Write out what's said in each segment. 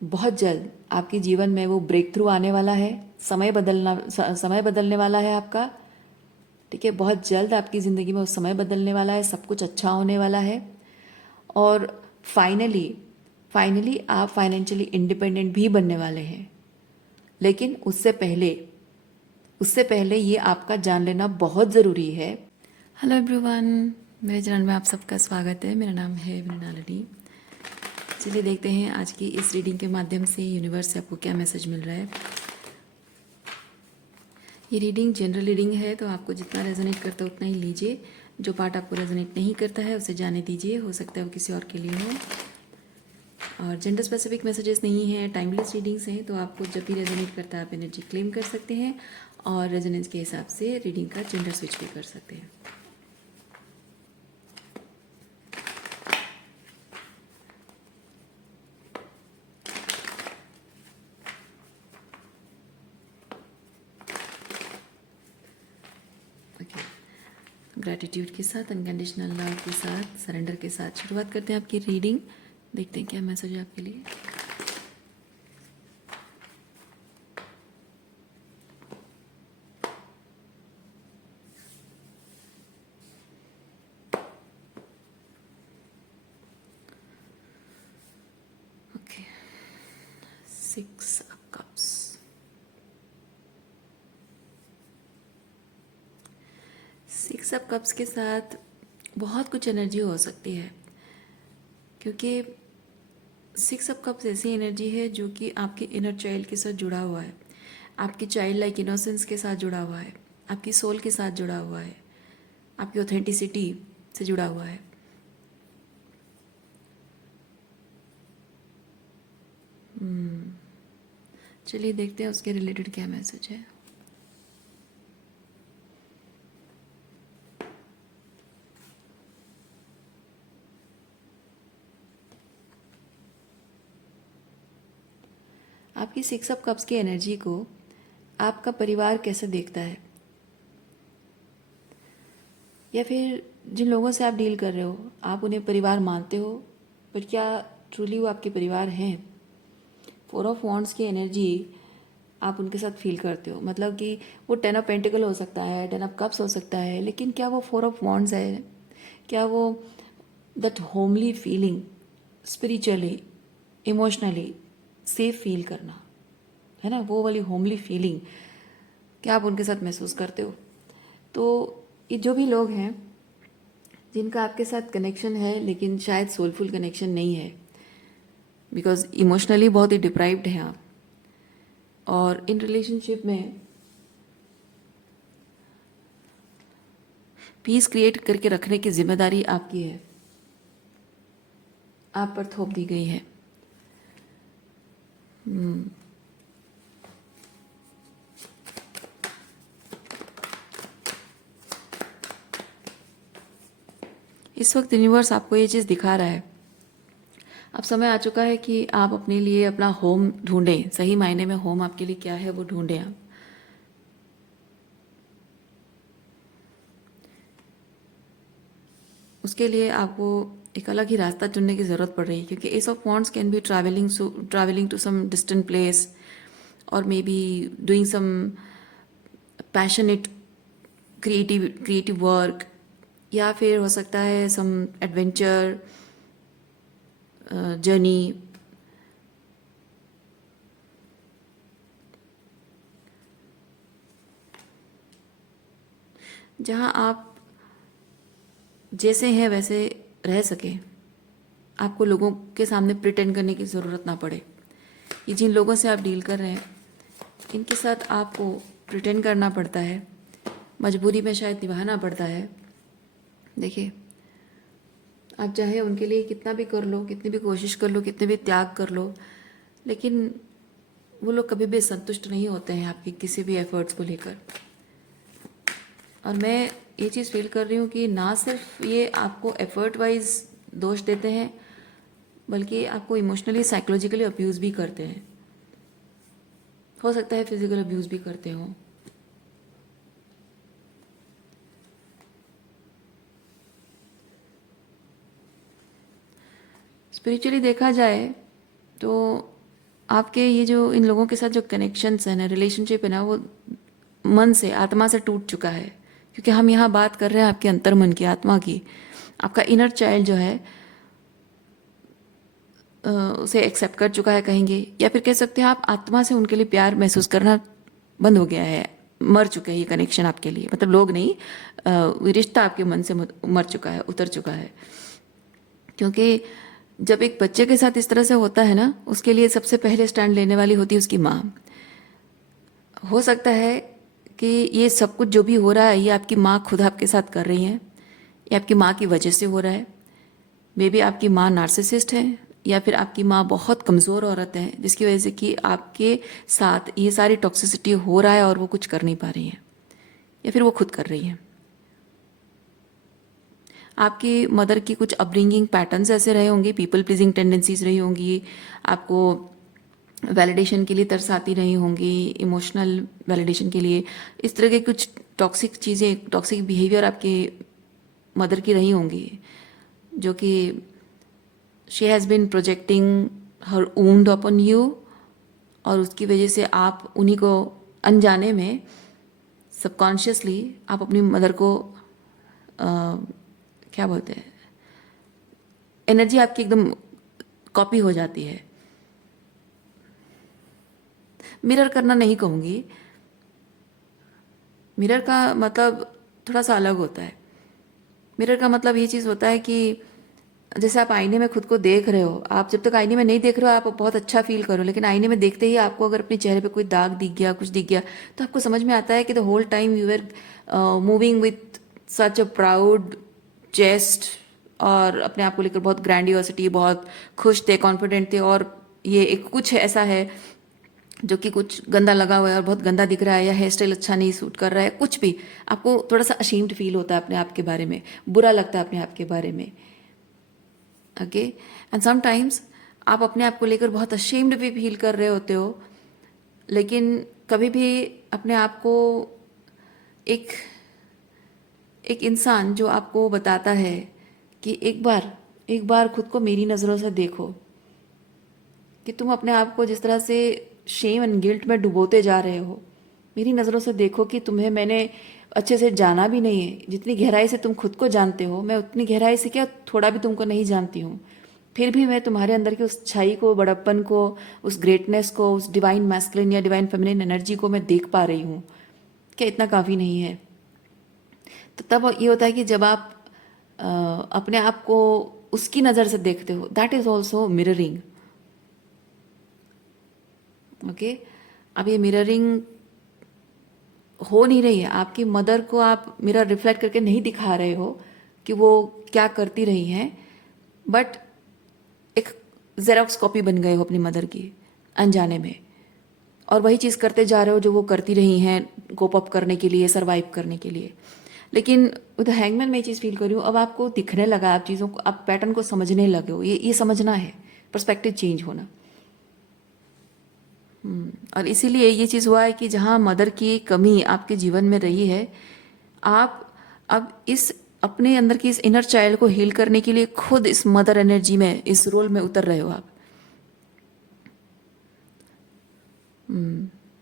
बहुत जल्द आपके जीवन में वो ब्रेक थ्रू आने वाला है। समय बदलने वाला है आपका। ठीक है, बहुत जल्द आपकी ज़िंदगी में वो समय बदलने वाला है, सब कुछ अच्छा होने वाला है। और फाइनली फाइनली आप फाइनेंशियली इंडिपेंडेंट भी बनने वाले हैं। लेकिन उससे पहले ये आपका जान लेना बहुत ज़रूरी है। हेलो एवरीवन, मेरे चैनल में आप सबका स्वागत है। मेरा नाम है मृणालिनी। चलिए देखते हैं आज की इस रीडिंग के माध्यम से यूनिवर्स से आपको क्या मैसेज मिल रहा है। ये रीडिंग जनरल रीडिंग है, तो आपको जितना रेजोनेट करता है उतना ही लीजिए। जो पार्ट आपको रेजोनेट नहीं करता है उसे जाने दीजिए, हो सकता है वो किसी और के लिए हो। और जेंडर स्पेसिफिक मैसेजेस नहीं हैं, टाइमलेस रीडिंग्स हैं, तो आपको जब भी रेजोनेट करता है आप एनर्जी क्लेम कर सकते हैं और रेजोनेंस के हिसाब से रीडिंग का जेंडर स्विच भी कर सकते हैं। ओके, ग्रैटिट्यूड के साथ, अनकंडीशनल लव के साथ, सरेंडर के साथ शुरुआत करते हैं आपकी रीडिंग। देखते हैं क्या मैसेज है आपके लिए। Okay, 6 of cups. 6 of cups के साथ बहुत कुछ एनर्जी हो सकती है, क्योंकि 6 ऑफ कप्स ऐसी एनर्जी है जो कि आपके इनर चाइल्ड के साथ जुड़ा हुआ है, आपकी चाइल्ड लाइक इनोसेंस के साथ जुड़ा हुआ है, आपकी सोल के साथ जुड़ा हुआ है, आपकी ऑथेंटिसिटी से जुड़ा हुआ है। चलिए देखते हैं उसके रिलेटेड क्या मैसेज है। आपकी 6 ऑफ कप्स की एनर्जी को आपका परिवार कैसे देखता है, या फिर जिन लोगों से आप डील कर रहे हो आप उन्हें परिवार मानते हो, पर क्या ट्रूली वो आपके परिवार हैं। 4 ऑफ वॉन्ड्स की एनर्जी आप उनके साथ फील करते हो, मतलब कि वो 10 ऑफ पेंटिकल हो सकता है, 10 ऑफ कप्स हो सकता है, लेकिन क्या वो 4 ऑफ वॉन्ड्स है। क्या वो that homely feeling, spiritually emotionally safe feel करना, है ना, वो वाली होमली फीलिंग क्या आप उनके साथ महसूस करते हो। तो ये जो भी लोग हैं जिनका आपके साथ कनेक्शन है लेकिन शायद सोलफुल कनेक्शन नहीं है, बिकॉज इमोशनली बहुत ही डिप्राइव्ड हैं आप, और इन रिलेशनशिप में पीस क्रिएट करके रखने की जिम्मेदारी आपकी है, आप पर थोप दी गई है। इस वक्त यूनिवर्स आपको ये चीज़ दिखा रहा है, अब समय आ चुका है कि आप अपने लिए अपना होम ढूंढें। सही मायने में होम आपके लिए क्या है वो ढूंढें आप। उसके लिए आपको एक अलग ही रास्ता चुनने की ज़रूरत पड़ रही है, क्योंकि as of wants can be travelling to some distant place, और may be doing some passionate creative work, या फिर हो सकता है सम एडवेंचर जर्नी। जहाँ आप जैसे हैं वैसे रह सकें, आपको लोगों के सामने प्रिटेंड करने की ज़रूरत ना पड़े। ये जिन लोगों से आप डील कर रहे हैं इनके साथ आपको प्रिटेंड करना पड़ता है, मजबूरी में शायद निभाना पड़ता है। देखिए, आप चाहे उनके लिए कितना भी कर लो, कितनी भी कोशिश कर लो, कितने भी त्याग कर लो, लेकिन वो लोग कभी भी संतुष्ट नहीं होते हैं आपकी किसी भी एफर्ट्स को लेकर। और मैं ये चीज़ फील कर रही हूँ कि ना सिर्फ ये आपको एफर्ट वाइज दोष देते हैं, बल्कि आपको इमोशनली साइकोलॉजिकली अब्यूज़ भी करते हैं। हो सकता है फिजिकल अब्यूज़ भी करते हों। स्पिरिचुअली देखा जाए तो आपके ये जो इन लोगों के साथ जो कनेक्शंस है ना, रिलेशनशिप है ना, वो मन से, आत्मा से टूट चुका है। क्योंकि हम यहाँ बात कर रहे हैं आपके अंतर्मन की, आत्मा की। आपका इनर चाइल्ड जो है उसे एक्सेप्ट कर चुका है कहेंगे, या फिर कह सकते हैं आप आत्मा से उनके लिए प्यार महसूस करना बंद हो गया है, मर चुका है ये कनेक्शन आपके लिए। मतलब लोग नहीं, रिश्ता आपके मन से मर चुका है, उतर चुका है। क्योंकि जब एक बच्चे के साथ इस तरह से होता है ना, उसके लिए सबसे पहले स्टैंड लेने वाली होती है उसकी माँ। हो सकता है कि ये सब कुछ जो भी हो रहा है ये आपकी माँ खुद आपके साथ कर रही हैं, ये आपकी माँ की वजह से हो रहा है। मे बी आपकी माँ नार्सिसिस्ट है, या फिर आपकी माँ बहुत कमज़ोर औरत है जिसकी वजह से कि आपके साथ ये सारी टॉक्सिसिटी हो रहा है और वो कुछ कर नहीं पा रही है, या फिर वो खुद कर रही है। आपकी मदर की कुछ अपब्रिंगिंग पैटर्न्स ऐसे रहे होंगे, पीपल प्लीजिंग टेंडेंसीज रही होंगी, आपको वैलिडेशन के लिए तरसाती रही होंगी, इमोशनल वैलिडेशन के लिए, इस तरह के कुछ टॉक्सिक चीज़ें, टॉक्सिक बिहेवियर आपके मदर की रही होंगी, जो कि she has been projecting her wound upon you, और उसकी वजह से आप उन्हीं को अनजाने में, सबकॉन्शियसली आप अपनी मदर को क्या बोलते हैं, एनर्जी आपकी एकदम कॉपी हो जाती है। मिरर करना नहीं कहूँगी, मिरर का मतलब थोड़ा सा अलग होता है। मिरर का मतलब ये चीज़ होता है कि जैसे आप आईने में खुद को देख रहे हो, आप जब तक आईने में नहीं देख रहे हो आप बहुत अच्छा फील करो, लेकिन आईने में देखते ही आपको अगर अपने चेहरे पे कोई दाग दिख गया, कुछ दिख गया, तो आपको समझ में आता है कि the whole time you are moving with such a proud chest, और अपने आप को लेकर बहुत ग्रैंडियोसिटी, बहुत खुश थे, कॉन्फिडेंट थे, और ये एक कुछ ऐसा है जो कि कुछ गंदा लगा हुआ है और बहुत गंदा दिख रहा है, या हेयर स्टाइल अच्छा नहीं सूट कर रहा है, कुछ भी आपको थोड़ा सा अशीम्ड फील होता है अपने आप के बारे में, बुरा लगता है अपने आप के बारे में। ओके, एंड समटाइम्स आप अपने आप को लेकर बहुत अशेम्ड भी फील कर रहे होते हो, लेकिन कभी भी अपने आप को एक एक इंसान जो आपको बताता है कि एक बार खुद को मेरी नज़रों से देखो, कि तुम अपने आप को जिस तरह से शेम एंड गिल्ट में डुबोते जा रहे हो, मेरी नज़रों से देखो कि तुम्हें मैंने अच्छे से जाना भी नहीं है। जितनी गहराई से तुम खुद को जानते हो, मैं उतनी गहराई से क्या, थोड़ा भी तुमको नहीं जानती हूँ। फिर भी मैं तुम्हारे अंदर की उस छाई को, बड़प्पन को, उस ग्रेटनेस को, उस डिवाइन मैस्कुलिन या डिवाइन फेमिनिन एनर्जी को मैं देख पा रही हूँ। क्या इतना काफ़ी नहीं है? तो तब ये होता है कि जब आप अपने आप को उसकी नज़र से देखते हो, that is also mirroring. Okay, अब ये मिररिंग हो नहीं रही है, आपकी मदर को आप मिरर रिफ्लेक्ट करके नहीं दिखा रहे हो कि वो क्या करती रही हैं, बट एक जेरोक्स कॉपी बन गए हो अपनी मदर की अनजाने में, और वही चीज़ करते जा रहे हो जो वो करती रही हैं, कोप अप करने के लिए, सर्वाइव करने के लिए। लेकिन विद हैंगमैन मैं ये चीज़ फील कर रही हूँ, अब आपको दिखने लगा, आप चीज़ों को, आप पैटर्न को समझने लगे हो, ये समझना है, पर्सपेक्टिव चेंज होना। और इसीलिए ये चीज़ हुआ है कि जहाँ मदर की कमी आपके जीवन में रही है, आप अब इस अपने अंदर की इस इनर चाइल्ड को हील करने के लिए खुद इस मदर एनर्जी में, इस रोल में उतर रहे हो आप।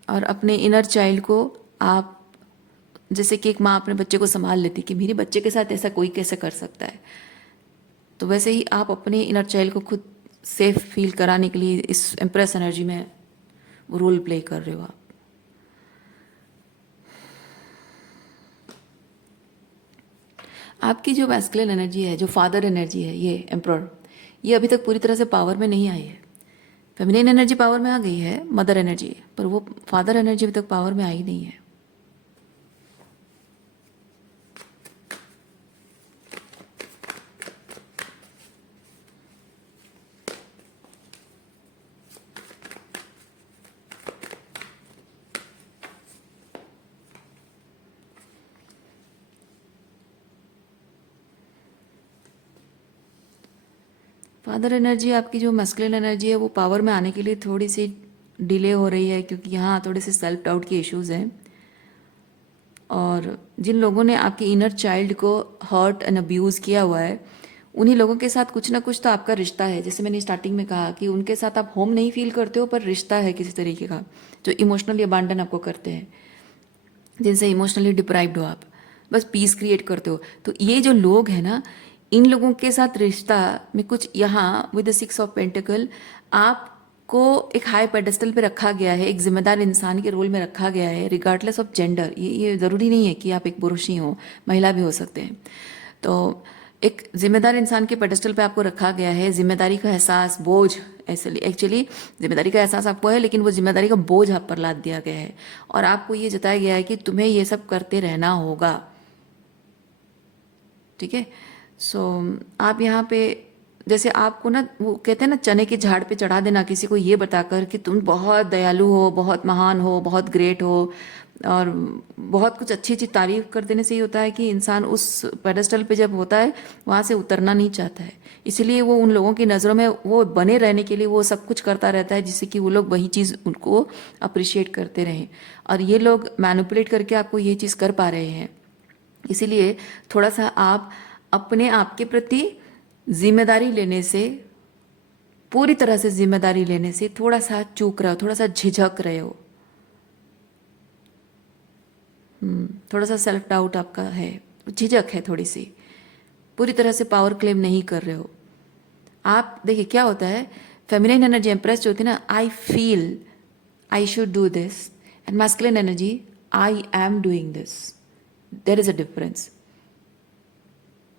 और अपने इनर चाइल्ड को आप, जैसे कि एक माँ अपने बच्चे को संभाल लेती कि मेरे बच्चे के साथ ऐसा कोई कैसे कर सकता है, तो वैसे ही आप अपने इनर चाइल्ड को खुद सेफ फील कराने के लिए इस एम्प्रेस एनर्जी में रोल प्ले कर रहे हो आप। आपकी जो मैस्कुलिन एनर्जी है, जो फादर एनर्जी है, ये एम्प्रर, ये अभी तक पूरी तरह से पावर में नहीं आई है। फेमिनिन एनर्जी पावर में आ गई है, मदर एनर्जी, पर वो फादर एनर्जी अभी तक पावर में आई नहीं है। फादर एनर्जी, आपकी जो मैस्कुलिन एनर्जी है, वो पावर में आने के लिए थोड़ी सी डिले हो रही है, क्योंकि यहाँ थोड़े से सेल्फ डाउट के इश्यूज हैं। और जिन लोगों ने आपके इनर चाइल्ड को हर्ट एंड अब्यूज़ किया हुआ है, उन्हीं लोगों के साथ कुछ ना कुछ तो आपका रिश्ता है। जैसे मैंने स्टार्टिंग में कहा कि उनके साथ आप होम नहीं फील करते हो, पर रिश्ता है किसी तरीके का, जो इमोशनली अबांडन आपको करते हैं, जिनसे इमोशनली डिप्राइव्ड हो आप, बस पीस क्रिएट करते हो। तो ये जो लोग हैं ना, इन लोगों के साथ रिश्ता में कुछ यहाँ विद द 6 ऑफ पेंटिकल आपको एक हाई पेडेस्टल पे रखा गया है, एक जिम्मेदार इंसान के रोल में रखा गया है, रिगार्डलेस ऑफ जेंडर। ये ज़रूरी नहीं है कि आप एक पुरुष ही हो, महिला भी हो सकते हैं। तो एक जिम्मेदार इंसान के पेडेस्टल पे आपको रखा गया है। जिम्मेदारी का एहसास, बोझ, ऐसे एक्चुअली जिम्मेदारी का एहसास आपको है, लेकिन वो जिम्मेदारी का बोझ आप पर लाद दिया गया है और आपको ये जताया गया है कि तुम्हें ये सब करते रहना होगा। ठीक है। सो आप यहाँ पे, जैसे आपको ना वो कहते हैं ना, चने के झाड़ पे चढ़ा देना किसी को ये बताकर कि तुम बहुत दयालु हो, बहुत महान हो, बहुत ग्रेट हो, और बहुत कुछ अच्छी अच्छी तारीफ कर देने से ये होता है कि इंसान उस पेडेस्टल पे जब होता है वहाँ से उतरना नहीं चाहता है। इसलिए वो उन लोगों की नज़रों में वो बने रहने के लिए वो सब कुछ करता रहता है, जिससे कि वो लोग वही चीज़ उनको अप्रिशिएट करते रहें। और ये लोग मैनिपुलेट करके आपको ये चीज़ कर पा रहे हैं। इसीलिए थोड़ा सा आप अपने आप के प्रति जिम्मेदारी लेने से, पूरी तरह से जिम्मेदारी लेने से थोड़ा सा चूक रहे हो, थोड़ा सा झिझक रहे हो। थोड़ा सा सेल्फ डाउट आपका है, झिझक है थोड़ी सी, पूरी तरह से पावर क्लेम नहीं कर रहे हो आप। देखिए क्या होता है, फेमिनिन एनर्जी एम्प्रेस जो होती है ना, I feel I should do this, and masculine energy I am doing this. There is a difference.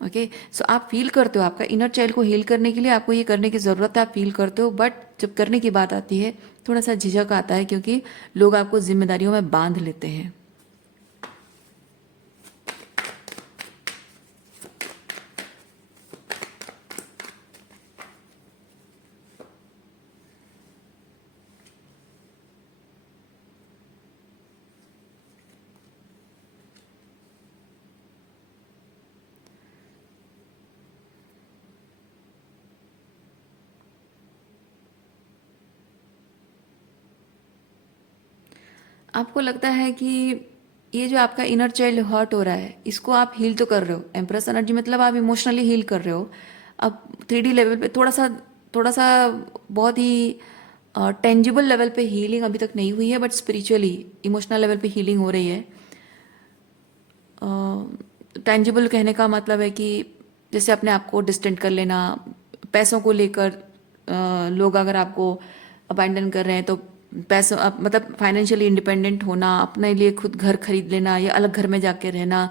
Okay, so आप फील करते हो, आपका इनर चाइल्ड को हील करने के लिए आपको ये करने की ज़रूरत है, आप फील करते हो, बट जब करने की बात आती है थोड़ा सा झिझक आता है, क्योंकि लोग आपको जिम्मेदारियों में बांध लेते हैं। आपको लगता है कि ये जो आपका इनर चाइल्ड हर्ट हो रहा है, इसको आप हील तो कर रहे हो। एम्प्रेस एनर्जी मतलब आप इमोशनली हील कर रहे हो। अब 3D लेवल पे थोड़ा सा बहुत ही टेंजिबल लेवल पे हीलिंग अभी तक नहीं हुई है, बट स्पिरिचुअली इमोशनल लेवल पे हीलिंग हो रही है। टेंजिबल कहने का मतलब है कि जैसे अपने आप को डिस्टेंट कर लेना, पैसों को लेकर लोग अगर आपको अबैंडन कर रहे हैं तो पैसों मतलब फाइनेंशियली इंडिपेंडेंट होना, अपने लिए खुद घर खरीद लेना या अलग घर में जाके रहना,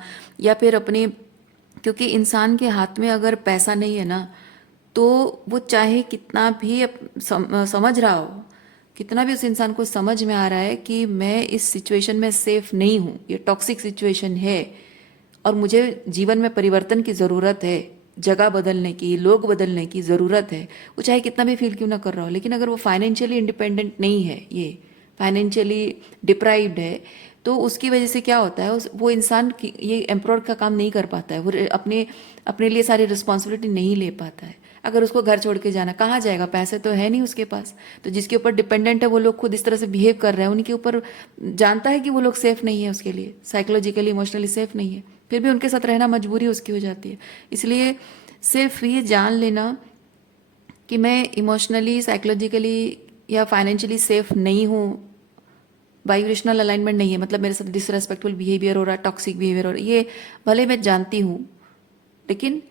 या फिर अपने, क्योंकि इंसान के हाथ में अगर पैसा नहीं है ना, तो वो चाहे कितना भी समझ रहा हो, कितना भी उस इंसान को समझ में आ रहा है कि मैं इस सिचुएशन में सेफ नहीं हूँ, ये टॉक्सिक सिचुएशन है और मुझे जीवन में परिवर्तन की ज़रूरत है, जगह बदलने की, लोग बदलने की ज़रूरत है, वो चाहे कितना भी फील क्यों ना कर रहा हो। लेकिन अगर वो फाइनेंशियली इंडिपेंडेंट नहीं है, ये फाइनेंशियली डिप्राइव्ड है, तो उसकी वजह से क्या होता है, वो इंसान ये एम्प्रोर का काम नहीं कर पाता है, वो अपने अपने लिए सारी रिस्पॉन्सिबिलिटी नहीं ले पाता है। अगर उसको घर छोड़ के जाना, कहाँ जाएगा, पैसे तो है नहीं उसके पास। तो जिसके ऊपर डिपेंडेंट है वो लोग खुद इस तरह से बिहेव कर रहे हैं, उनके ऊपर जानता है कि वो लोग सेफ नहीं है, उसके लिए साइकोलॉजिकली इमोशनली सेफ नहीं है, फिर भी उनके साथ रहना मजबूरी उसकी हो जाती है। इसलिए सिर्फ ये जान लेना कि मैं इमोशनली, साइकोलॉजिकली या फाइनेंशियली सेफ नहीं हूँ, वाइब्रेशनल अलाइनमेंट नहीं है, मतलब मेरे साथ डिसरेस्पेक्टफुल बिहेवियर हो रहा है, टॉक्सिक बिहेवियर हो रहा है, ये भले मैं जानती हूँ, लेकिन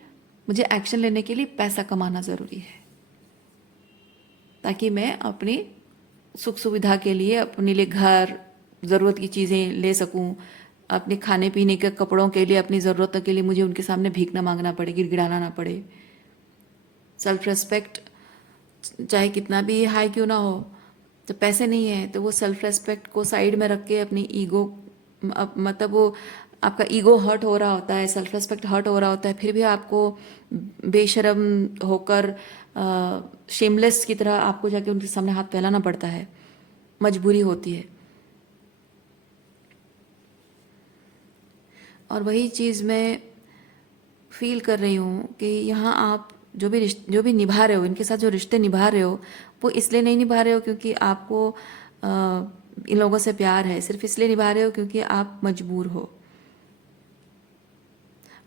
मुझे एक्शन लेने के लिए पैसा कमाना ज़रूरी है, ताकि मैं अपनी सुख सुविधा के लिए, अपने लिए घर, ज़रूरत की चीज़ें ले सकूं, अपने खाने पीने के कपड़ों के लिए, अपनी ज़रूरतों के लिए मुझे उनके सामने भीख ना मांगना पड़े, गिड़गिड़ाना ना पड़े। सेल्फ रेस्पेक्ट चाहे कितना भी हाई क्यों ना हो, जब पैसे नहीं है तो वो सेल्फ रेस्पेक्ट को साइड में रख के अपनी ईगो, मतलब वो आपका ईगो हर्ट हो रहा होता है, सेल्फ रेस्पेक्ट हर्ट हो रहा होता है, फिर भी आपको बेशर्म होकर शेमलेस की तरह आपको जाके उनके सामने हाथ फैलाना पड़ता है, मजबूरी होती है। और वही चीज़ मैं फील कर रही हूँ कि यहाँ आप जो भी निभा रहे हो, इनके साथ जो रिश्ते निभा रहे हो, वो इसलिए नहीं निभा रहे हो क्योंकि आपको इन लोगों से प्यार है, सिर्फ इसलिए निभा रहे हो क्योंकि आप मजबूर हो।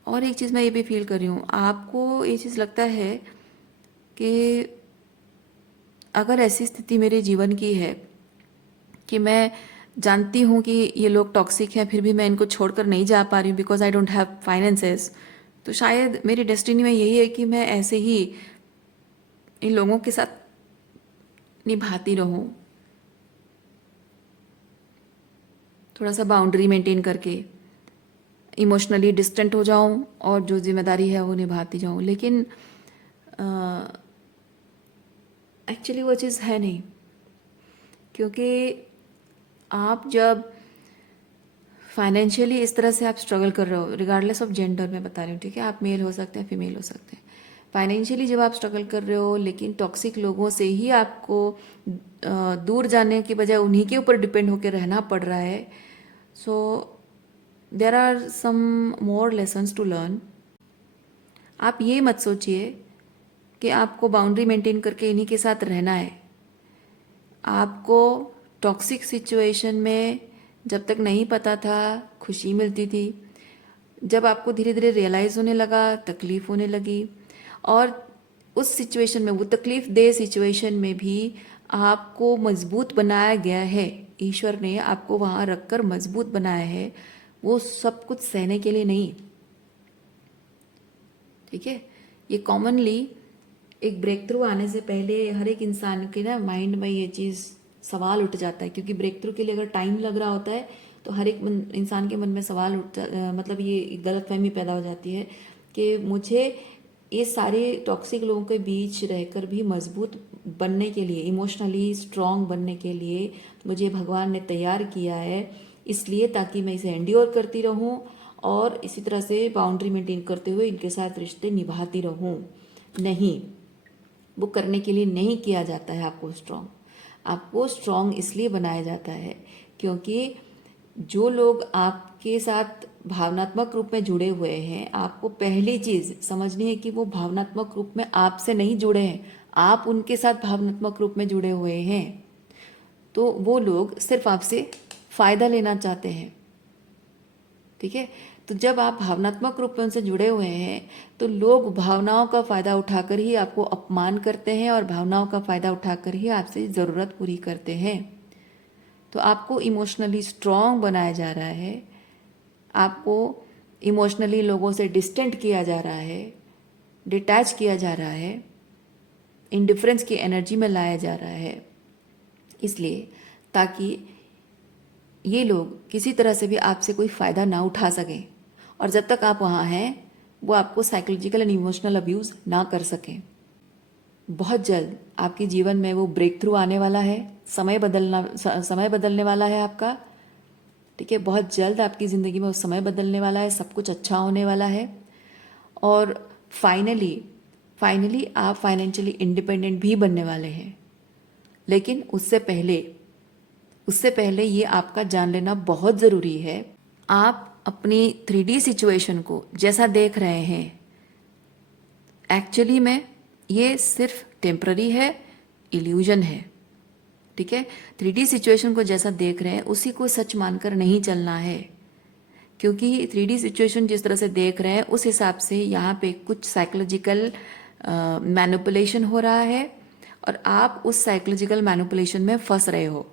और एक चीज़ मैं ये भी फील कर रही हूँ, आपको ये चीज़ लगता है कि अगर ऐसी स्थिति मेरे जीवन की है कि मैं जानती हूँ कि ये लोग टॉक्सिक हैं, फिर भी मैं इनको छोड़कर नहीं जा पा रही हूँ because I don't have finances, तो शायद मेरी डेस्टिनी में यही है कि मैं ऐसे ही इन लोगों के साथ निभाती रहूँ, थोड़ा सा बाउंड्री मेंटेन करके इमोशनली डिस्टेंट हो जाऊँ और जो जिम्मेदारी है वो निभाती जाऊँ। लेकिन एक्चुअली वो चीज़ है नहीं, क्योंकि आप जब फाइनेंशियली इस तरह से आप स्ट्रगल कर रहे हो, रिगार्डलेस ऑफ जेंडर मैं बता रही हूँ, ठीक है, आप मेल हो सकते हैं, फीमेल हो सकते हैं, फाइनेंशियली जब आप स्ट्रगल कर रहे हो लेकिन टॉक्सिक लोगों से ही आपको दूर जाने की बजाय उन्हीं के ऊपर डिपेंड होकर रहना पड़ रहा है, so there are some more lessons to learn. आप ये मत सोचिए कि आपको बाउंड्री मेंटेन करके इन्हीं के साथ रहना है। आपको टॉक्सिक सिचुएशन में जब तक नहीं पता था खुशी मिलती थी, जब आपको धीरे धीरे रियलाइज़ होने लगा तकलीफ़ होने लगी, और उस सिचुएशन में, वो तकलीफ़ दे सिचुएशन में भी आपको मजबूत बनाया गया है, ईश्वर ने आपको वहाँ रखकर मजबूत बनाया है, वो सब कुछ सहने के लिए नहीं, ठीक है। ये कॉमनली एक ब्रेक थ्रू आने से पहले हर एक इंसान के ना माइंड में ये चीज़ सवाल उठ जाता है, क्योंकि ब्रेक थ्रू के लिए अगर टाइम लग रहा होता है तो हर एक इंसान के मन में सवाल मतलब ये गलतफहमी पैदा हो जाती है कि मुझे ये सारे टॉक्सिक लोगों के बीच रहकर भी मजबूत बनने के लिए, इमोशनली स्ट्रांग बनने के लिए मुझे भगवान ने तैयार किया है, इसलिए ताकि मैं इसे एंड्योर करती रहूं और इसी तरह से बाउंड्री मेंटेन करते हुए इनके साथ रिश्ते निभाती रहूं। नहीं, वो करने के लिए नहीं किया जाता है आपको स्ट्रांग। आपको स्ट्रांग इसलिए बनाया जाता है क्योंकि जो लोग आपके साथ भावनात्मक रूप में जुड़े हुए हैं, आपको पहली चीज़ समझनी है कि वो भावनात्मक रूप में आपसे नहीं जुड़े हैं, आप उनके साथ भावनात्मक रूप में जुड़े हुए हैं। तो वो लोग सिर्फ आपसे फ़ायदा लेना चाहते हैं, ठीक है। तो जब आप भावनात्मक रूप में उनसे जुड़े हुए हैं तो लोग भावनाओं का फ़ायदा उठाकर ही आपको अपमान करते हैं और भावनाओं का फ़ायदा उठाकर ही आपसे ज़रूरत पूरी करते हैं। तो आपको इमोशनली स्ट्रांग बनाया जा रहा है, आपको इमोशनली लोगों से डिस्टेंट किया जा रहा है, डिटैच किया जा रहा है, इंडिफरेंस की एनर्जी में लाया जा रहा है, इसलिए ताकि ये लोग किसी तरह से भी आपसे कोई फ़ायदा ना उठा सकें, और जब तक आप वहाँ हैं वो आपको साइकोलॉजिकल एंड इमोशनल अब्यूज़ ना कर सकें। बहुत जल्द आपके जीवन में वो ब्रेक थ्रू आने वाला है, समय बदलने वाला है आपका, ठीक है। बहुत जल्द आपकी ज़िंदगी में वो समय बदलने वाला है, सब कुछ अच्छा होने वाला है, और फाइनली आप फाइनेंशियली इंडिपेंडेंट भी बनने वाले हैं। लेकिन उससे पहले ये आपका जान लेना बहुत ज़रूरी है, आप अपनी 3D सिचुएशन को जैसा देख रहे हैं एक्चुअली में ये सिर्फ टेम्प्ररी है, इल्यूजन है, ठीक है। 3D सिचुएशन को जैसा देख रहे हैं उसी को सच मानकर नहीं चलना है, क्योंकि 3D सिचुएशन जिस तरह से देख रहे हैं उस हिसाब से यहाँ पे कुछ साइकोलॉजिकल मैनिपुलेशन हो रहा है और आप उस साइकोलॉजिकल मैनिपुलेशन में फंस रहे हो।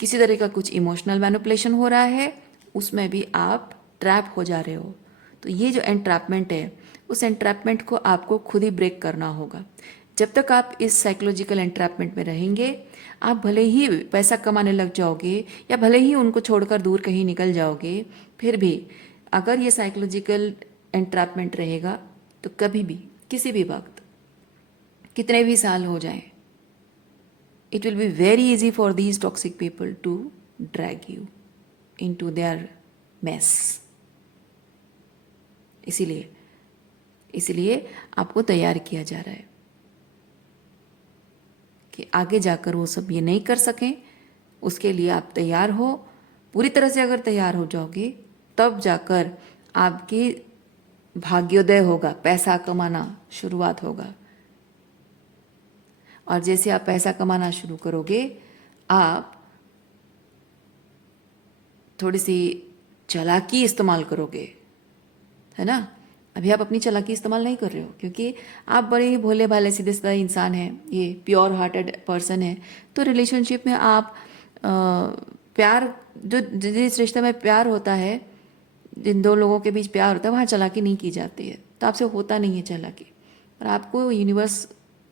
किसी तरह का कुछ इमोशनल मैनिपुलेशन हो रहा है, उसमें भी आप ट्रैप हो जा रहे हो। तो ये जो एंट्रैपमेंट है, उस एंट्रैपमेंट को आपको खुद ही ब्रेक करना होगा। जब तक आप इस साइकोलॉजिकल एंट्रैपमेंट में रहेंगे, आप भले ही पैसा कमाने लग जाओगे या भले ही उनको छोड़कर दूर कहीं निकल जाओगे, फिर भी अगर ये साइकोलॉजिकल एंट्रैपमेंट रहेगा तो कभी भी किसी भी वक्त कितने भी साल हो जाएं, it will be very easy for these toxic people to drag you into their mess। इसीलिए आपको तैयार किया जा रहा है कि आगे जाकर वो सब ये नहीं कर सकें, उसके लिए आप तैयार हो। पूरी तरह से अगर तैयार हो जाओगे तब जाकर आपकी भाग्योदय होगा, पैसा कमाना शुरुआत होगा। और जैसे आप पैसा कमाना शुरू करोगे, आप थोड़ी सी चालाकी इस्तेमाल करोगे, है ना। अभी आप अपनी चालाकी इस्तेमाल नहीं कर रहे हो, क्योंकि आप बड़े ही भोले भाले सीधे साधे इंसान हैं, ये प्योर हार्टेड पर्सन है। तो रिलेशनशिप में आप प्यार, जो जिस रिश्ते में प्यार होता है, जिन दो लोगों के बीच प्यार होता है, वहाँ चालाकी नहीं की जाती है। तो आपसे होता नहीं है चालाकी, और आपको यूनिवर्स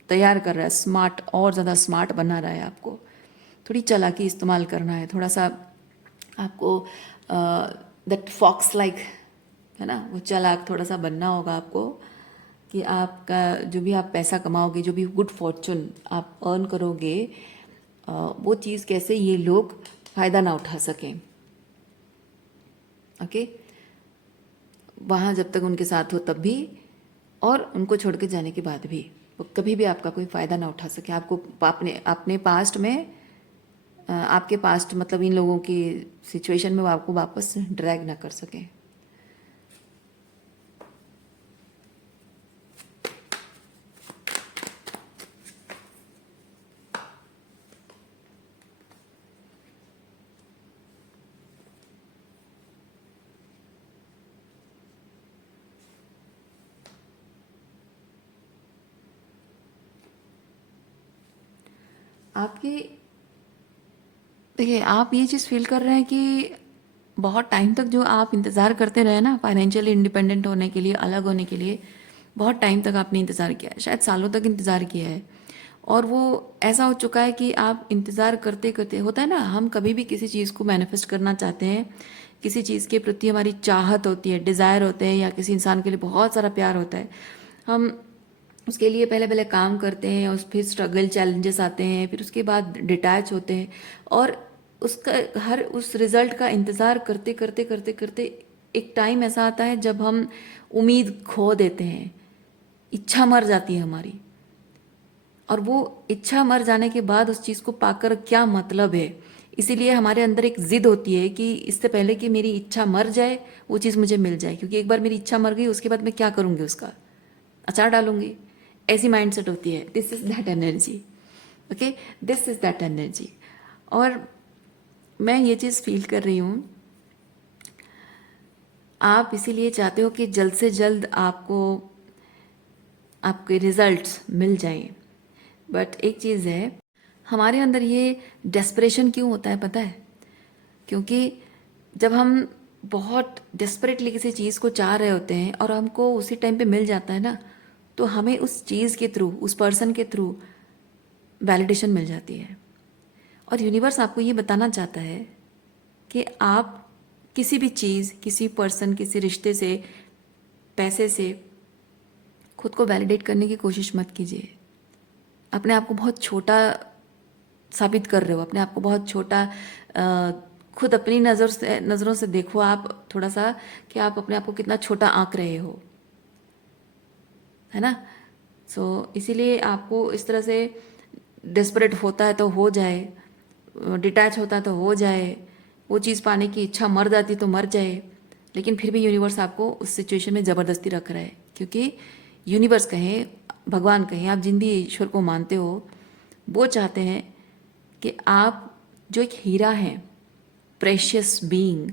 तैयार कर रहा है, स्मार्ट, और ज़्यादा स्मार्ट बना रहा है आपको। थोड़ी चालाकी इस्तेमाल करना है, थोड़ा सा आपको दैट फॉक्स लाइक, है ना, वो चालाक थोड़ा सा बनना होगा आपको, कि आपका जो भी आप पैसा कमाओगे, जो भी गुड फॉर्चून आप अर्न करोगे, वो चीज़ कैसे ये लोग फ़ायदा ना उठा सकें। ओके, वहाँ जब तक उनके साथ हो तब भी, और उनको छोड़ के जाने के बाद भी, वो कभी भी आपका कोई फ़ायदा ना उठा सके। आपको अपने अपने पास्ट में, आपके पास्ट मतलब इन लोगों की सिचुएशन में वो आपको वापस ड्रैग ना कर सके। आपकी, देखिए, आप ये चीज़ फील कर रहे हैं कि बहुत टाइम तक जो आप इंतज़ार करते रहे ना, फाइनेंशियली इंडिपेंडेंट होने के लिए, अलग होने के लिए, बहुत टाइम तक आपने इंतज़ार किया है, शायद सालों तक इंतज़ार किया है। और वो ऐसा हो चुका है कि आप इंतज़ार करते करते, होता है ना, हम कभी भी किसी चीज़ को मैनिफेस्ट करना चाहते हैं, किसी चीज़ के प्रति हमारी चाहत होती है, डिज़ायर होते हैं, या किसी इंसान के लिए बहुत सारा प्यार होता है, हम उसके लिए पहले पहले काम करते हैं, उस फिर स्ट्रगल चैलेंजेस आते हैं, फिर उसके बाद डिटैच होते हैं, और उसका हर उस रिज़ल्ट का इंतज़ार करते करते करते करते एक टाइम ऐसा आता है जब हम उम्मीद खो देते हैं, इच्छा मर जाती है हमारी। और वो इच्छा मर जाने के बाद उस चीज़ को पाकर क्या मतलब है। इसीलिए हमारे अंदर एक जिद होती है कि इससे पहले कि मेरी इच्छा मर जाए, वो चीज़ मुझे मिल जाए, क्योंकि एक बार मेरी इच्छा मर गई, उसके बाद मैं क्या करूँगी, उसका अचार डालूंगी। ऐसी माइंडसेट होती है। This is that energy. Okay, this is that energy. और मैं ये चीज़ फील कर रही हूँ, आप इसीलिए चाहते हो कि जल्द से जल्द आपको आपके रिजल्ट्स मिल जाएं। बट एक चीज़ है, हमारे अंदर ये डेस्परेशन क्यों होता है पता है? क्योंकि जब हम बहुत डेस्परेटली किसी चीज़ को चाह रहे होते हैं और हमको उसी टाइम पे मिल जाता है ना, तो हमें उस चीज़ के थ्रू, उस पर्सन के थ्रू वैलिडेशन मिल जाती है। और यूनिवर्स आपको ये बताना चाहता है कि आप किसी भी चीज़, किसी पर्सन, किसी रिश्ते से, पैसे से खुद को वैलिडेट करने की कोशिश मत कीजिए। अपने आप को बहुत छोटा साबित कर रहे हो, अपने आप को बहुत छोटा, खुद अपनी नज़रों से देखो आप थोड़ा सा, कि आप अपने आप को कितना छोटा आंक रहे हो, है ना। इसीलिए आपको इस तरह से डेस्परेट होता है तो हो जाए, डिटैच होता है तो हो जाए, वो चीज़ पाने की इच्छा मर जाती तो मर जाए, लेकिन फिर भी यूनिवर्स आपको उस सिचुएशन में ज़बरदस्ती रख रहा है। क्योंकि यूनिवर्स कहें, भगवान कहें, आप जिन भी ईश्वर को मानते हो, वो चाहते हैं कि आप जो एक हीरा हैं, प्रेशियस बीइंग,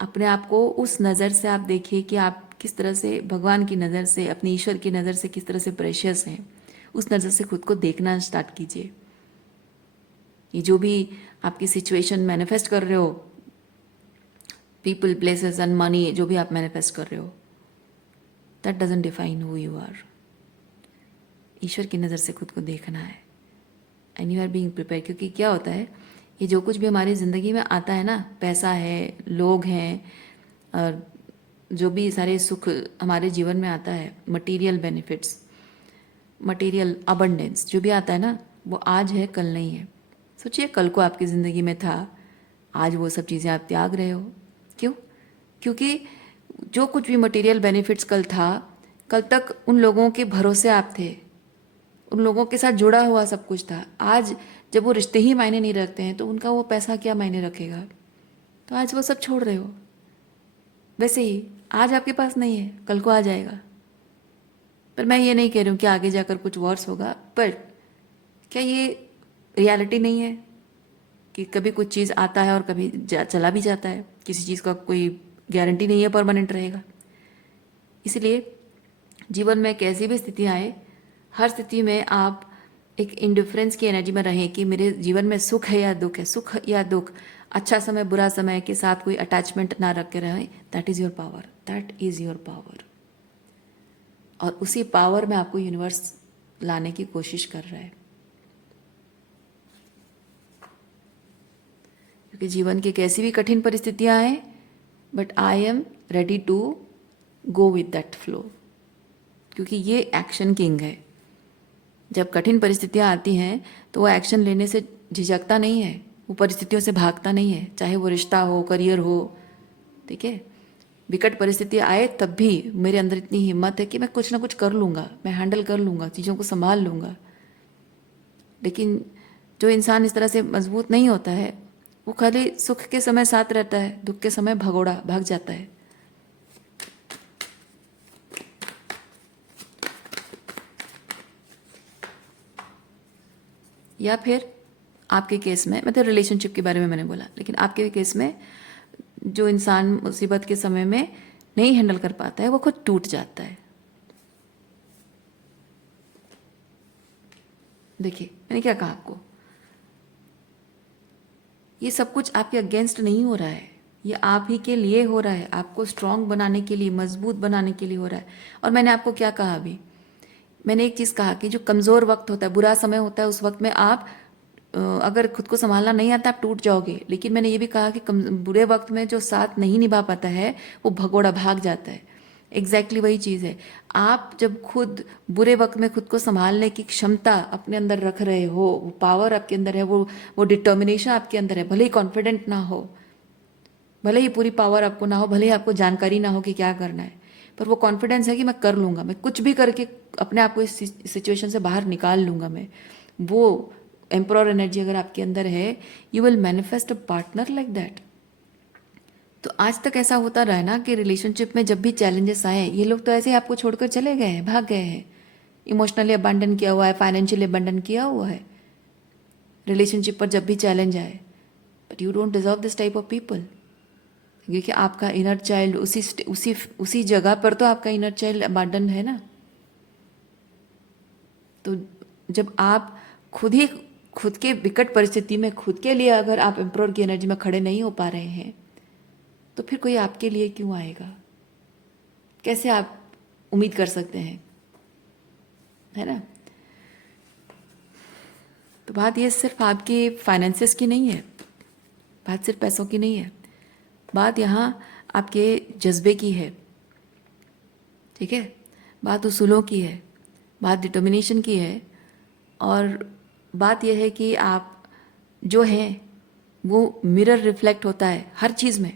अपने आप को उस नज़र से आप देखिए कि आप किस तरह से भगवान की नज़र से, अपनी ईश्वर की नज़र से किस तरह से प्रेशियस हैं। उस नज़र से खुद को देखना स्टार्ट कीजिए। ये जो भी आपकी सिचुएशन मैनिफेस्ट कर रहे हो, पीपल, प्लेसेस एंड मनी, जो भी आप मैनिफेस्ट कर रहे हो, that doesn't define who you are. ईश्वर की नज़र से खुद को देखना है, and you are being prepare. क्योंकि क्या होता है, ये जो कुछ भी हमारी ज़िंदगी में आता है ना, पैसा है, लोग हैं, और जो भी सारे सुख हमारे जीवन में आता है, मटेरियल बेनिफिट्स, मटेरियल अबंडेंस जो भी आता है ना, वो आज है, कल नहीं है। सोचिए, कल को आपकी ज़िंदगी में था, आज वो सब चीज़ें आप त्याग रहे हो। क्यों? क्योंकि जो कुछ भी मटेरियल बेनिफिट्स कल था, कल तक उन लोगों के भरोसे आप थे, उन लोगों के साथ जुड़ा हुआ सब कुछ था। आज जब वो रिश्ते ही मायने नहीं रखते हैं, तो उनका वो पैसा क्या मायने रखेगा? तो आज वो सब छोड़ रहे हो। वैसे ही आज आपके पास नहीं है, कल को आ जाएगा। पर मैं ये नहीं कह रही हूँ कि आगे जाकर कुछ वर्स होगा, पर क्या ये रियलिटी नहीं है कि कभी कुछ चीज़ आता है और कभी चला भी जाता है? किसी चीज़ का कोई गारंटी नहीं है परमानेंट रहेगा। इसलिए जीवन में कैसी भी स्थिति आए, हर स्थिति में आप एक इंडिफरेंस की एनर्जी में रहें कि मेरे जीवन में सुख है या दुख है, सुख या दुख, अच्छा समय बुरा समय के साथ कोई अटैचमेंट ना रख के रहें। That is your power, that is your power. और उसी पावर में आपको यूनिवर्स लाने की कोशिश कर रहा है, क्योंकि जीवन की कैसी भी कठिन परिस्थितियां आए, but I am ready to go with that flow, क्योंकि ये एक्शन किंग है। जब कठिन परिस्थितियां आती हैं तो वो एक्शन लेने से झिझकता नहीं है, वो परिस्थितियों से भागता नहीं है, चाहे वो रिश्ता हो, करियर हो, ठीक है। विकट परिस्थिति आए तब भी मेरे अंदर इतनी हिम्मत है कि मैं कुछ ना कुछ कर लूँगा, मैं हैंडल कर लूँगा, चीज़ों को संभाल लूँगा। लेकिन जो इंसान इस तरह से मजबूत नहीं होता है, वो खाली सुख के समय साथ रहता है, दुख के समय भगोड़ा भाग जाता है। या फिर आपके केस में, मतलब रिलेशनशिप के बारे में मैंने बोला, लेकिन आपके केस में जो इंसान मुसीबत के समय में नहीं हैंडल कर पाता है वो खुद टूट जाता है। देखिए मैंने क्या कहा आपको, ये सब कुछ आपके अगेंस्ट नहीं हो रहा है, ये आप ही के लिए हो रहा है, आपको स्ट्रांग बनाने के लिए, मजबूत बनाने के लिए हो रहा है। और मैंने आपको क्या कहा अभी, मैंने एक चीज़ कहा कि जो कमज़ोर वक्त होता है, बुरा समय होता है, उस वक्त में आप अगर खुद को संभालना नहीं आता आप टूट जाओगे। लेकिन मैंने ये भी कहा कि बुरे वक्त में जो साथ नहीं निभा पाता है वो भगोड़ा भाग जाता है। एग्जैक्टली वही चीज़ है। आप जब खुद बुरे वक्त में खुद को संभालने की क्षमता अपने अंदर रख रहे हो, वो पावर आपके अंदर है, वो डिटर्मिनेशन आपके अंदर है, भले ही कॉन्फिडेंट ना हो, भले ही पूरी पावर आपको ना हो, भले ही आपको जानकारी ना हो कि क्या करना है, पर वो कॉन्फिडेंस है कि मैं कर लूँगा, मैं कुछ भी करके अपने आप को इस सिचुएशन से बाहर निकाल लूँगा। मैं वो एम्प्रॉर एनर्जी अगर आपके अंदर है, you will manifest a partner like that. तो आज तक ऐसा होता रहा है ना कि रिलेशनशिप में जब भी चैलेंजेस आए, ये लोग तो ऐसे ही आपको छोड़कर चले गए हैं, भाग गए हैं, इमोशनली अबंडन किया हुआ है, फाइनेंशियली अबंडन किया हुआ है रिलेशनशिप पर जब भी चैलेंज आए। But you don't deserve this type of people, क्योंकि आपका इनर चाइल्ड उसी जगह पर तो आपका इनर चाइल्ड अबंडन है ना। तो जब आप खुद के विकट परिस्थिति में खुद के लिए अगर आप एम्प्रोर की एनर्जी में खड़े नहीं हो पा रहे हैं, तो फिर कोई आपके लिए क्यों आएगा? कैसे आप उम्मीद कर सकते हैं, है ना। तो बात ये सिर्फ आपकी फाइनेंसेस की नहीं है, बात सिर्फ पैसों की नहीं है, बात यहाँ आपके जज्बे की है, ठीक है, बात उसूलों की है, बात डिटर्मिनेशन की है। और बात यह है कि आप जो हैं वो मिरर रिफ्लेक्ट होता है हर चीज़ में।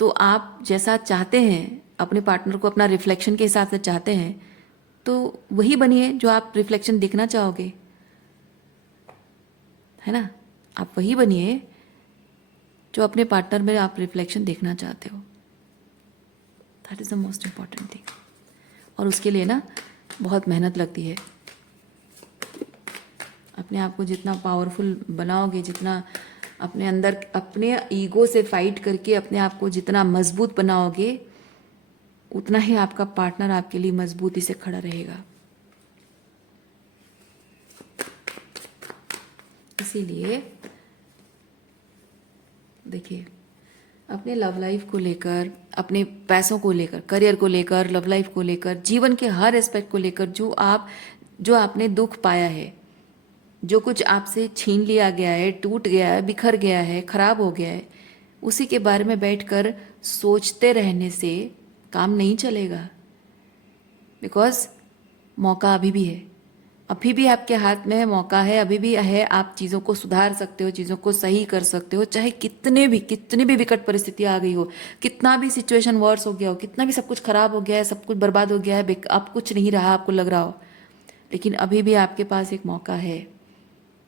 तो आप जैसा चाहते हैं अपने पार्टनर को, अपना रिफ्लेक्शन के हिसाब से चाहते हैं, तो वही बनिए जो आप रिफ्लेक्शन देखना चाहोगे, है ना। आप वही बनिए जो अपने पार्टनर में आप रिफ्लेक्शन देखना चाहते हो। That is the most important thing. और उसके लिए ना बहुत मेहनत लगती है। अपने आप को जितना पावरफुल बनाओगे, जितना अपने अंदर अपने ईगो से फाइट करके अपने आप को जितना मजबूत बनाओगे, उतना ही आपका पार्टनर आपके लिए मजबूती से खड़ा रहेगा। इसीलिए देखिए, अपने लव लाइफ को लेकर, अपने पैसों को लेकर, करियर को लेकर, लव लाइफ को लेकर, जीवन के हर एस्पेक्ट को लेकर जो आपने दुख पाया है, जो कुछ आपसे छीन लिया गया है, टूट गया है, बिखर गया है, खराब हो गया है, उसी के बारे में बैठकर सोचते रहने से काम नहीं चलेगा। बिकॉज मौका अभी भी है, अभी भी आपके हाथ में है, मौका है, अभी भी है, आप चीज़ों को सुधार सकते हो, चीज़ों को सही कर सकते हो, चाहे कितनी भी विकट परिस्थिति आ गई हो, कितना भी सिचुएशन वर्स हो गया हो, कितना भी सब कुछ खराब हो गया है, सब कुछ बर्बाद हो गया है, अब कुछ नहीं रहा आपको लग रहा हो, लेकिन अभी भी आपके पास एक मौका है।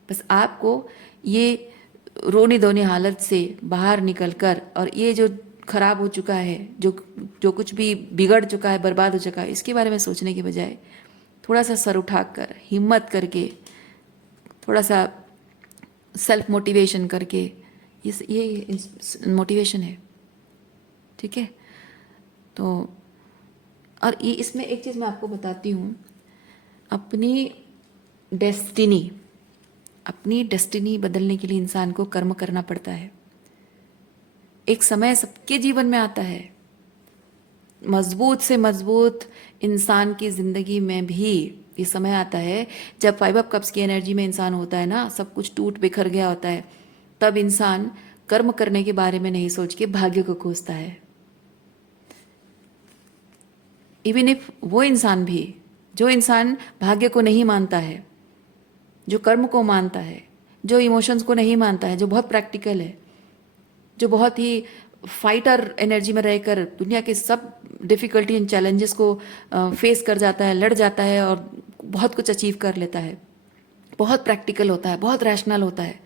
बस आपको ये रोनी धोनी हालत से बाहर निकलकर, और ये जो खराब हो चुका है, जो कुछ भी बिगड़ चुका है, बर्बाद हो चुका है, इसके बारे में सोचने के बजाय थोड़ा सा सर उठाकर, हिम्मत करके, थोड़ा सा सेल्फ मोटिवेशन करके, ये मोटिवेशन है, ठीक है। तो और ये इसमें एक चीज़ मैं आपको बताती हूँ, अपनी डेस्टिनी अपनी डेस्टिनी बदलने के लिए इंसान को कर्म करना पड़ता है। एक समय सबके जीवन में आता है, मजबूत से मजबूत इंसान की जिंदगी में भी ये समय आता है जब 5 ऑफ कप्स की एनर्जी में इंसान होता है ना, सब कुछ टूट बिखर गया होता है, तब इंसान कर्म करने के बारे में नहीं सोच के भाग्य को खोजता है। इवन इफ वो इंसान भी, जो इंसान भाग्य को नहीं मानता है, जो कर्म को मानता है, जो इमोशंस को नहीं मानता है, जो बहुत प्रैक्टिकल है, जो बहुत ही फाइटर एनर्जी में रहकर दुनिया के सब डिफिकल्टी एंड चैलेंजेस को फेस कर जाता है, लड़ जाता है और बहुत कुछ अचीव कर लेता है, बहुत प्रैक्टिकल होता है, बहुत रैशनल होता है,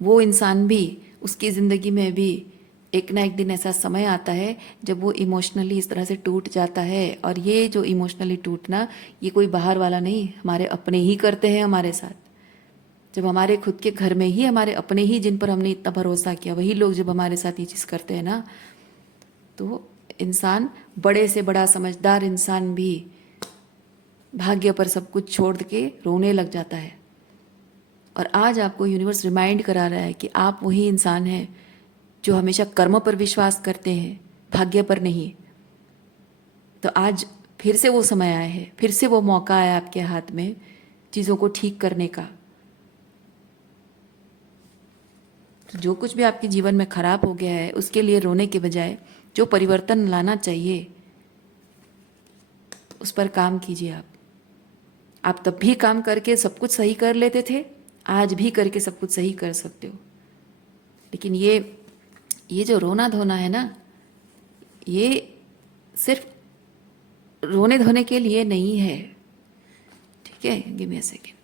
वो इंसान भी, उसकी ज़िंदगी में भी एक ना एक दिन ऐसा समय आता है जब वो इमोशनली इस तरह से टूट जाता है। और ये जो इमोशनली टूटना, ये कोई बाहर वाला नहीं, हमारे अपने ही करते हैं हमारे साथ। जब हमारे खुद के घर में ही हमारे अपने ही, जिन पर हमने इतना भरोसा किया, वही लोग जब हमारे साथ ये चीज़ करते हैं ना, तो इंसान, बड़े से बड़ा समझदार इंसान भी भाग्य पर सब कुछ छोड़ के रोने लग जाता है। और आज आपको यूनिवर्स रिमाइंड करा रहा है कि आप वही इंसान हैं जो हमेशा कर्म पर विश्वास करते हैं, भाग्य पर नहीं। तो आज फिर से वो समय आया है, फिर से वो मौका आया आपके हाथ में चीज़ों को ठीक करने का। तो जो कुछ भी आपके जीवन में खराब हो गया है, उसके लिए रोने के बजाय जो परिवर्तन लाना चाहिए, उस पर काम कीजिए। आप तब भी काम करके सब कुछ सही कर लेते थे, आज भी करके सब कुछ सही कर सकते हो। लेकिन ये जो रोना धोना है ना, ये सिर्फ रोने धोने के लिए नहीं है, ठीक है? Give me a second.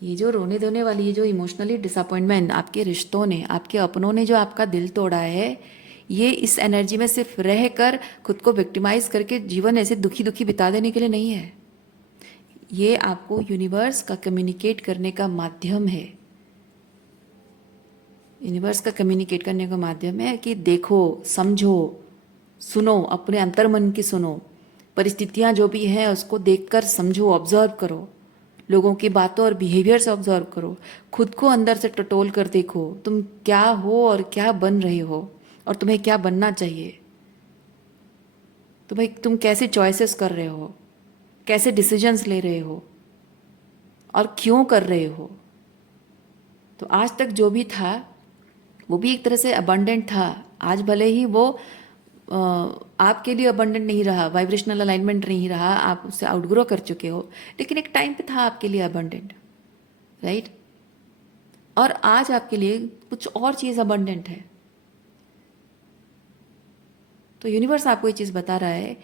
ये जो रोने धोने वाली, ये जो इमोशनली डिसअपॉइंटमेंट, आपके रिश्तों ने, आपके अपनों ने जो आपका दिल तोड़ा है, ये इस एनर्जी में सिर्फ रह कर खुद को विक्टिमाइज करके जीवन ऐसे दुखी दुखी बिता देने के लिए नहीं है। ये आपको यूनिवर्स का कम्युनिकेट करने का माध्यम है। यूनिवर्स का कम्युनिकेट करने का माध्यम है कि देखो, समझो, सुनो, अपने अंतर्मन की सुनो, परिस्थितियाँ जो भी हैं उसको देखकर समझो, ऑब्जर्व करो, लोगों की बातों और बिहेवियर से ऑब्जर्व करो, खुद को अंदर से टटोल कर देखो तुम क्या हो और क्या बन रहे हो और तुम्हें क्या बनना चाहिए। तो भाई, तुम कैसे चॉइसेस कर रहे हो, कैसे डिसीजंस ले रहे हो और क्यों कर रहे हो। तो आज तक जो भी था वो भी एक तरह से अबंडेंट था। आज भले ही वो आपके लिए अबंडेंट नहीं रहा, वाइब्रेशनल अलाइनमेंट नहीं रहा, आप उससे आउटग्रो कर चुके हो, लेकिन एक टाइम पे था आपके लिए अबंडेंट, राइट? और आज आपके लिए कुछ और चीज़ अबंडेंट है। तो यूनिवर्स आपको ये चीज़ बता रहा है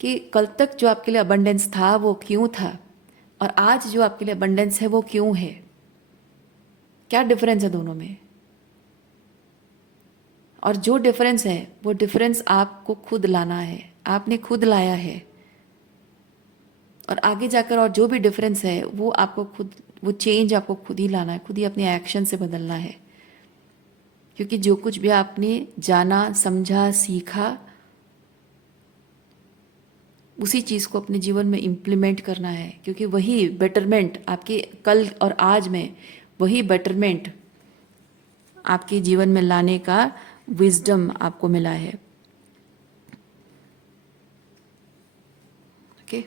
कि कल तक जो आपके लिए अबंडेंस था वो क्यों था, और आज जो आपके लिए अबंडेंस है वो क्यों है, क्या डिफरेंस है दोनों में। और जो डिफरेंस है वो डिफरेंस आपको खुद लाना है, आपने खुद लाया है। और आगे जाकर और जो भी डिफरेंस है वो आपको खुद, वो चेंज आपको खुद ही लाना है, खुद ही अपने एक्शन से बदलना है। क्योंकि जो कुछ भी आपने जाना, समझा, सीखा, उसी चीज़ को अपने जीवन में इम्प्लीमेंट करना है। क्योंकि वही बेटरमेंट आपके कल और आज में, वही बेटरमेंट आपके जीवन में लाने का विजडम आपको मिला है। ओके?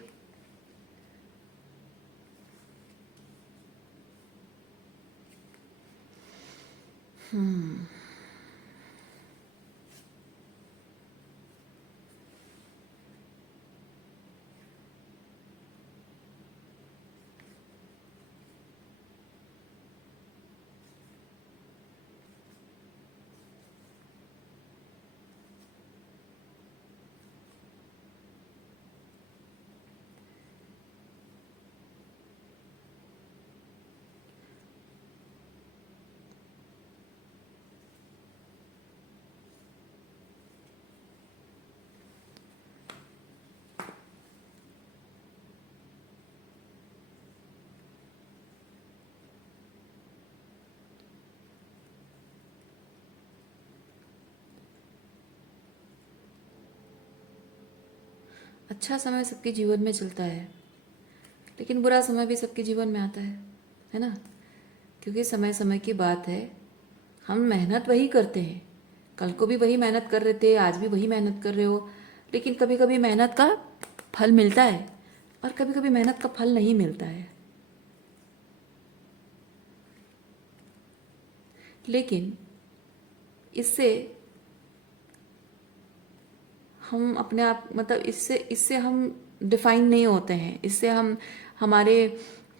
अच्छा समय सबके जीवन में चलता है, लेकिन बुरा समय भी सबके जीवन में आता है ना। क्योंकि समय समय की बात है, हम मेहनत वही करते हैं, कल को भी वही मेहनत कर रहे थे, आज भी वही मेहनत कर रहे हो, लेकिन कभी कभी मेहनत का फल मिलता है और कभी कभी मेहनत का फल नहीं मिलता है। लेकिन इससे हम अपने आप मतलब इससे इससे हम डिफाइन नहीं होते हैं, इससे हम हमारे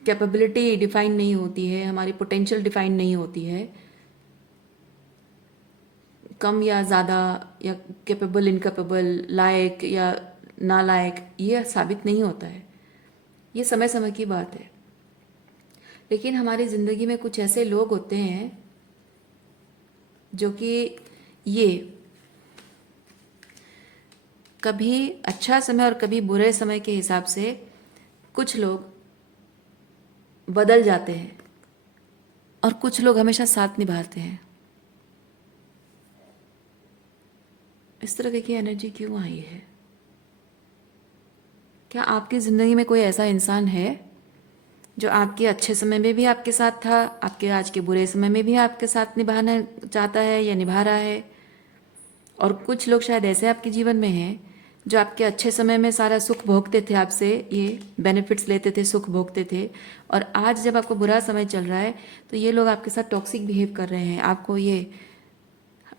कैपेबिलिटी डिफाइन नहीं होती है, हमारी पोटेंशियल डिफाइन नहीं होती है, कम या ज़्यादा या कैपेबल इनकैपेबल, लायक या नालायक, ये साबित नहीं होता है। ये समय समय की बात है। लेकिन हमारी ज़िंदगी में कुछ ऐसे लोग होते हैं जो कि ये कभी अच्छा समय और कभी बुरे समय के हिसाब से कुछ लोग बदल जाते हैं और कुछ लोग हमेशा साथ निभाते हैं। इस तरह की एनर्जी क्यों आई है? क्या आपकी ज़िंदगी में कोई ऐसा इंसान है जो आपके अच्छे समय में भी आपके साथ था, आपके आज के बुरे समय में भी आपके साथ निभाना चाहता है या निभा रहा है? और कुछ लोग शायद ऐसे आपके जीवन में हैं जो आपके अच्छे समय में सारा सुख भोगते थे, आपसे ये बेनिफिट्स लेते थे, सुख भोगते थे, और आज जब आपको बुरा समय चल रहा है तो ये लोग आपके साथ टॉक्सिक बिहेव कर रहे हैं। आपको ये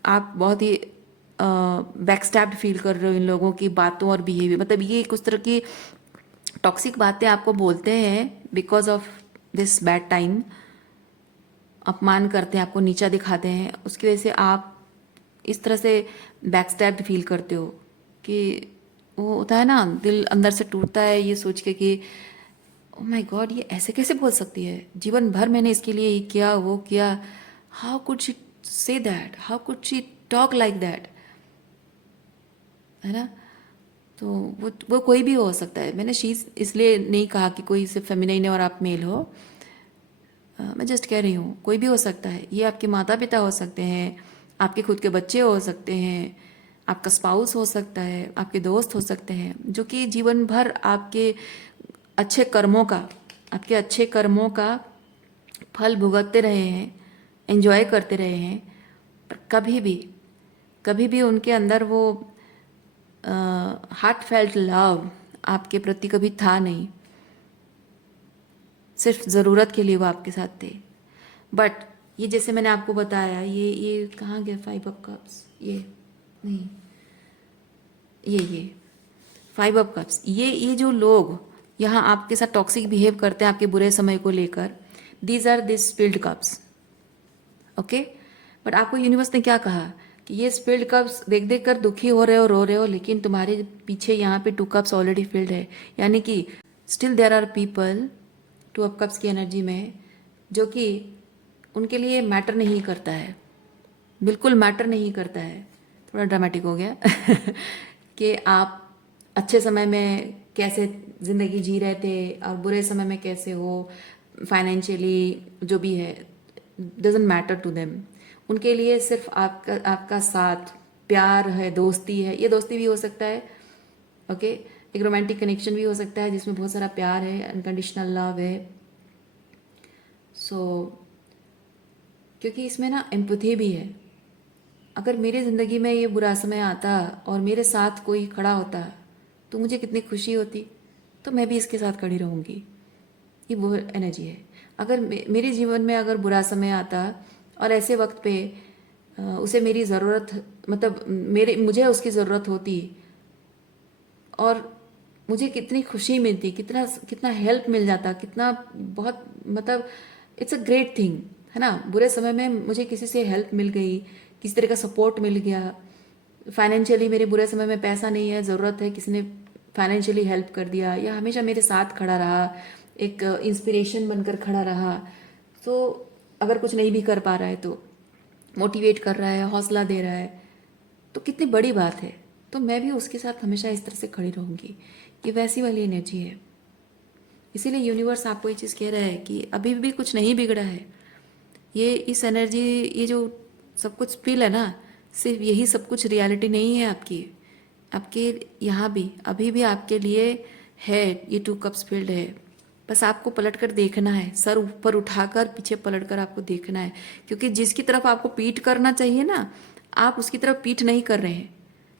आप बहुत ही बैकस्टैब्ड फील कर रहे हो इन लोगों की बातों और बिहेवियर, मतलब ये कुछ तरह की टॉक्सिक बातें आपको बोलते हैं because of this bad time, अपमान करते हैं, आपको नीचा दिखाते हैं, उसकी वजह से आप इस तरह से बैकस्टैब्ड फील करते हो कि वो होता है ना, दिल अंदर से टूटता है ये सोच के कि ओ माय गॉड, ये ऐसे कैसे बोल सकती है, जीवन भर मैंने इसके लिए ये किया वो किया, how could she say that, how could she talk like that, है ना। तो वो कोई भी हो सकता है। मैंने शी इसलिए नहीं कहा कि कोई सिर्फ फेमिनाइन है और आप मेल हो, मैं जस्ट कह रही हूँ कोई भी हो सकता है। ये आपके माता पिता हो सकते हैं, आपके खुद के बच्चे हो सकते हैं, आपका स्पाउस हो सकता है, आपके दोस्त हो सकते हैं, जो कि जीवन भर आपके अच्छे कर्मों का आपके अच्छे कर्मों का फल भुगतते रहे हैं, एंजॉय करते रहे हैं, पर कभी भी उनके अंदर वो हार्ट फेल्ट लव आपके प्रति कभी था नहीं। सिर्फ ज़रूरत के लिए वो आपके साथ थे। बट ये जैसे मैंने आपको बताया, ये कहाँ गया 5 ऑफ कप्स, ये नहीं, ये 5 ऑफ कप्स, ये जो लोग यहाँ आपके साथ टॉक्सिक बिहेव करते हैं आपके बुरे समय को लेकर, these are this spilled cups, okay. But आपको यूनिवर्स ने क्या कहा कि ये स्पिल्ड कप्स देख देख कर दुखी हो रहे हो, रो रहे हो, लेकिन तुम्हारे पीछे यहाँ पे 2 कप्स ऑलरेडी फिल्ड है, यानी कि still there are people 2 of cups की एनर्जी में जो कि उनके लिए मैटर नहीं करता है, बिल्कुल मैटर नहीं करता है, थोड़ा ड्रामेटिक हो गया कि आप अच्छे समय में कैसे ज़िंदगी जी रहे थे और बुरे समय में कैसे हो, फाइनेंशियली जो भी है, डजेंट मैटर टू देम। उनके लिए सिर्फ आपका साथ, प्यार है, दोस्ती है, ये दोस्ती भी हो सकता है, ओके, एक रोमांटिक कनेक्शन भी हो सकता है जिसमें बहुत सारा प्यार है, अनकंडीशनल लव है। सो क्योंकि इसमें ना एम्पैथी भी है। अगर मेरे ज़िंदगी में ये बुरा समय आता और मेरे साथ कोई खड़ा होता तो मुझे कितनी खुशी होती, तो मैं भी इसके साथ खड़ी रहूँगी। ये वो एनर्जी है। अगर मेरे जीवन में अगर बुरा समय आता और ऐसे वक्त पे उसे मेरी ज़रूरत, मतलब मुझे उसकी ज़रूरत होती और मुझे कितनी खुशी मिलती, कितना कितना हेल्प मिल जाता, कितना बहुत, मतलब इट्स अ ग्रेट थिंग, है ना। बुरे समय में मुझे किसी से हेल्प मिल गई, किसी तरह का सपोर्ट मिल गया, फाइनेंशियली मेरे बुरे समय में पैसा नहीं है, ज़रूरत है, किसी ने फाइनेंशियली हेल्प कर दिया या हमेशा मेरे साथ खड़ा रहा, एक इंस्पिरेशन बनकर खड़ा रहा। तो अगर कुछ नहीं भी कर पा रहा है तो मोटिवेट कर रहा है, हौसला दे रहा है, तो कितनी बड़ी बात है। तो मैं भी उसके साथ हमेशा इस तरह से खड़ी रहूँगी। ये वैसी वाली एनर्जी है। इसीलिए यूनिवर्स आपको ये चीज़ कह रहा है कि अभी भी कुछ नहीं बिगड़ा है। ये इस एनर्जी, ये जो सब कुछ फील है ना, सिर्फ यही सब कुछ रियलिटी नहीं है आपकी। आपके यहाँ भी अभी भी आपके लिए है, ये 2 कप्स फील्ड है। बस आपको पलट कर देखना है, सर ऊपर उठाकर पीछे पलट कर आपको देखना है, क्योंकि जिसकी तरफ आपको पीठ करना चाहिए ना, आप उसकी तरफ पीठ नहीं कर रहे हैं।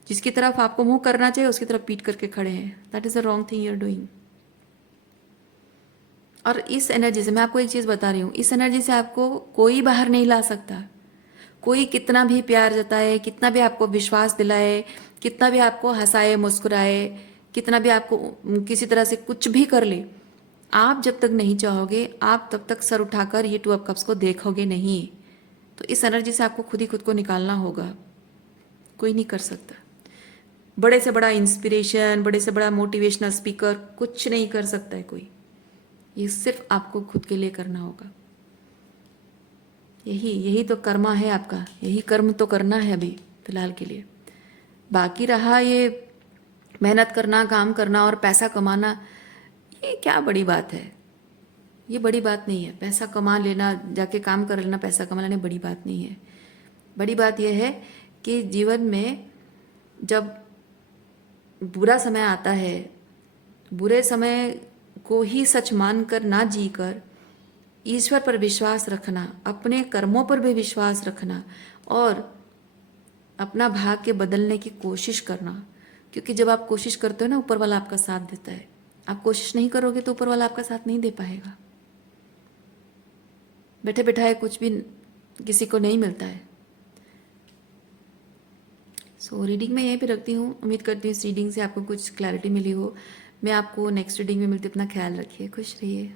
जिसकी तरफ आपको मुंह करना चाहिए उसकी तरफ पीठ करके खड़े हैं। That is the wrong thing you are doing. और इस एनर्जी से मैं आपको एक चीज़ बता रही हूँ, इस एनर्जी से आपको कोई बाहर नहीं ला सकता। कोई कितना भी प्यार जताए, कितना भी आपको विश्वास दिलाए, कितना भी आपको हंसाए मुस्कुराए, कितना भी आपको किसी तरह से कुछ भी कर ले, आप जब तक नहीं चाहोगे, आप तब तक सर उठाकर ये 2 ऑफ कप्स को देखोगे नहीं। तो इस एनर्जी से आपको खुद ही खुद को निकालना होगा। कोई नहीं कर सकता। बड़े से बड़ा इंस्पिरेशन, बड़े से बड़ा मोटिवेशनल स्पीकर कुछ नहीं कर सकता है कोई। ये सिर्फ आपको खुद के लिए करना होगा। यही तो कर्मा है आपका, यही कर्म तो करना है अभी फिलहाल के लिए। बाकी रहा ये मेहनत करना, काम करना और पैसा कमाना, ये क्या बड़ी बात है? ये बड़ी बात नहीं है। पैसा कमा लेना, जाके काम कर लेना, पैसा कमा लेना बड़ी बात नहीं है। बड़ी बात यह है कि जीवन में जब बुरा समय आता है, बुरे समय को ही सच मानकर ना जीकर ईश्वर पर विश्वास रखना, अपने कर्मों पर भी विश्वास रखना और अपना भाग्य बदलने की कोशिश करना। क्योंकि जब आप कोशिश करते हो ना, ऊपर वाला आपका साथ देता है। आप कोशिश नहीं करोगे तो ऊपर वाला आपका साथ नहीं दे पाएगा। बैठे बैठाए कुछ भी किसी को नहीं मिलता है। सो रीडिंग मैं यहीं पे रखती हूँ। उम्मीद करती हूँ इस रीडिंग से आपको कुछ क्लैरिटी मिली हो। मैं आपको नेक्स्ट रीडिंग में मिलती हूँ। अपना ख्याल रखिए, खुश रहिए।